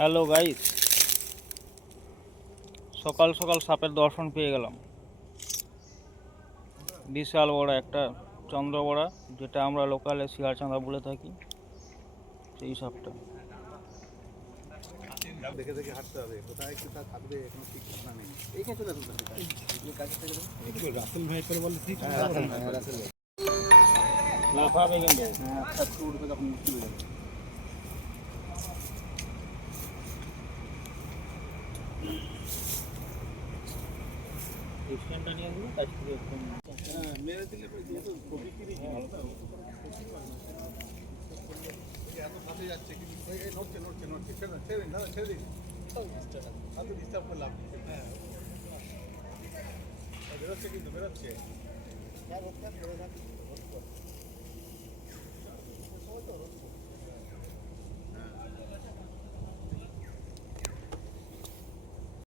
Hello guys, সকাল সকাল সাপের দর্শন পেয়ে গেলাম। বিশাল বড় একটা চন্দ্রবড়া, যেটা আমরা লোকালে শিয়ারচাঁদা বলে থাকি, সেই সাপটা। দেখে দেখে হাঁটতে হবে, কোথায় কোথায় থাকবে কোনো ঠিক ঠিকানা নেই। এইখানে চলে আসুন, রাসেল ভাই করে বলে ঠিক। রাসেল ভাই লাফাবে কিন্তু। একটু উঠবে তখন মুশকিল হয়ে যাবে। স্ট্যান্ডটা নিয়ে আসবো কাছ থেকে একদম। মেরে দিলে যেহেতু প্রকৃতিরই ভালো তো এত ফাঁসে যাচ্ছে, কিন্তু নড়ছে নড়ছে নড়ছে, ছেড়ে দিন ছেড়ে দিন দাদা, ছেড়ে দিন। এত ডিস্টার্ব করে লাভ নেই। হ্যাঁ বেরোচ্ছে, কিন্তু বেরোচ্ছে।